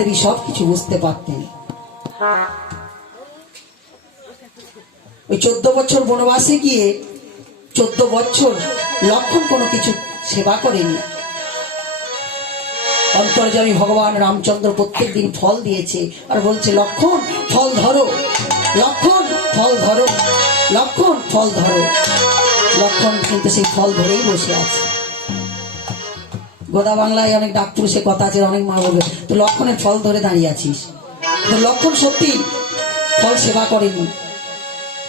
দেবী সব কিছু বুঝতে পারতেন। ওই চোদ্দ বছর বনবাসে গিয়ে চোদ্দ বছর লক্ষণ কোনো কিছু সেবা করেনি অন্তর্জামী ভগবান রামচন্দ্র প্রত্যেক দিন ফল দিয়েছে আর বলছে, লক্ষণ, ফল ধরো। লক্ষণ, ফল ধরো। লক্ষণ, ফল ধরো। লক্ষণ কিন্তু সেই ফল ধরেই বসে আছে। গোদা বাংলায় অনেক ডাক্তার সে কথা আছে, অনেক মা বলবে তো লক্ষণের ফল ধরে দাঁড়িয়ে আছিস। তো লক্ষণ সত্যি ফল সেবা করেনি।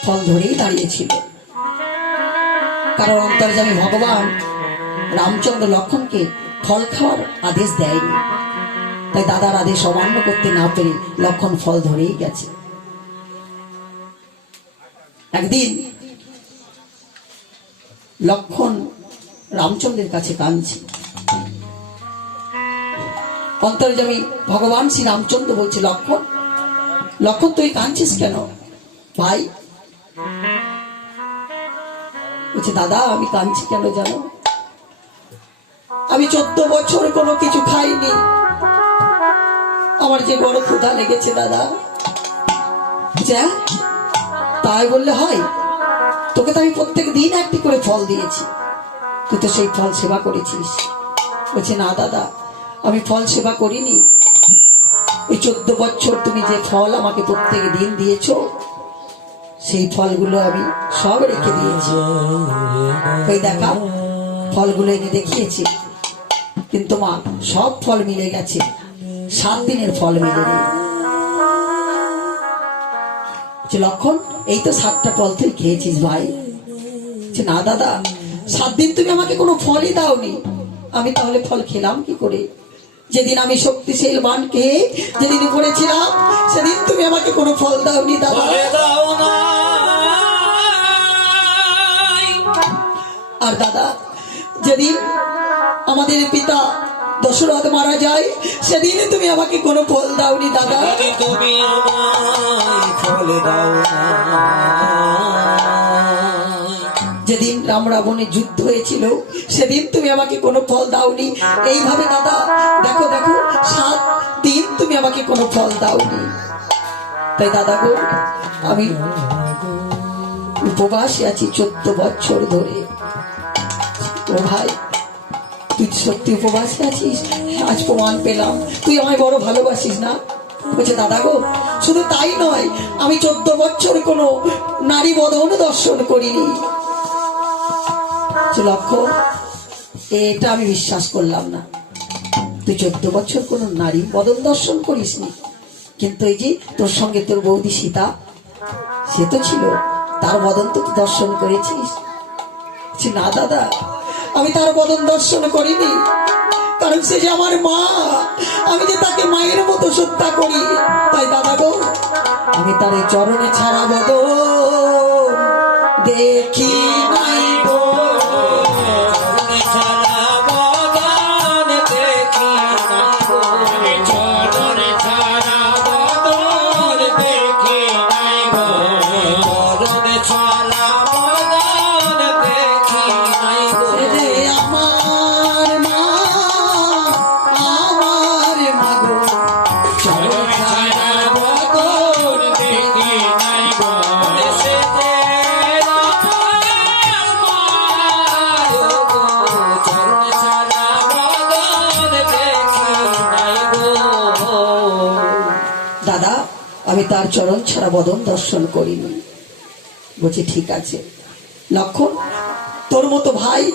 ফল ধরেই দাঁড়িয়েছিল কারণ অন্তর্জামী ভগবান রামচন্দ্র লক্ষণকে ফল খাওয়ার আদেশ দেয়নি। তাই দাদার আদেশ অমান্য করতে না পেরে লক্ষণ ফল ধরেই গেছে। একদিন লক্ষণ রামচন্দ্রের কাছে কাঁদছে। অন্তর্জামী ভগবান শ্রী রামচন্দ্র বলছে, লক্ষণ? লক্ষণ তুই কাঁদছিস কেন? ভাই? বলছে, দাদা, আমি কাঁদছি কেন জানো? আমি চোদ্দ বছর কোনো কিছু খাইনি। আমার যে বড় ক্ষুধা লেগেছে, দাদা। যা তাই বললে হয়। তোকে তো আমি প্রত্যেক দিন একটি করে ফল দিয়েছি। তুই তো সেই ফল সেবা করেছিস। বলছে, না, দাদা। আমি ফল সেবা করিনি। এই চোদ্দ বছর তুমি যে ফল আমাকে প্রত্যেক দিন দিয়েছ সেই ফলগুলো আমি সব রেখে দিয়েছি। ওই দেখা ফলগুলো এনে দেখিয়েছি। কিন্তু মা সব ফল মিলে গেছে। সাত দিনের ফল মিলে নেই বলছে, লক্ষণ এই তো সাতটা ফল তুই খেয়েছিস ভাই। না দাদা সাত দিন তুমি আমাকে কোনো ফলই দাওনি। আমি তাহলে ফল খেলাম কি করে? যেদিন আমি শক্তিশীল বান খেয়ে যেদিন উপরেছিলাম সেদিন তুমি আমাকে কোনো ফল দাওনি দাদা। আর দাদা যেদিন আমাদের পিতা দশরথ মারা যায় সেদিন তুমি আমাকে কোনো ফল দাওনি দাদা। তুমি আমায় ফলে দাও রাম রাবণের যুদ্ধ হয়েছিল, সেদিন তুমি আমাকে কোনো ফল দাওনি। এইভাবে দাদা, দেখো দেখো, সাত দিন তুমি আমাকে কোনো ফল দাওনি। তাই দাদা গো, আমি উপবাসে আছি চোদ্দ বছর ধরে। ও ভাই, তুই সত্যি উপবাসে আছিস? আজ প্রমাণ পেলাম। তুই আমায় বড় ভালোবাসিস না? বলছে, দাদা গো, শুধু তাই নয়, আমি চোদ্দ বছর কোনো নারী বদন দর্শন করিনি। লক্ষণ এটা আমি বিশ্বাস করলাম না। তুই চোদ্দ বছর কোনো নারী বদন দর্শন করিসনি। কিন্তু এই যে তোর সঙ্গে তোর বৌদি সীতা, সে তো ছিল, তার বদন তো দর্শন করেছিস? না, দাদা, আমি তার বদন দর্শন করিনি। কারণ সে যে আমার মা, আমি যে তাকে মায়ের মতো শ্রদ্ধা করি। তাই দাদা গো, আমি তার চরণে ছাড়া বদন আমি তার চরণ ছাড়া বদন দর্শন করিনি। বলছি ঠিক আছে। লক্ষণ তোর মতো ভাই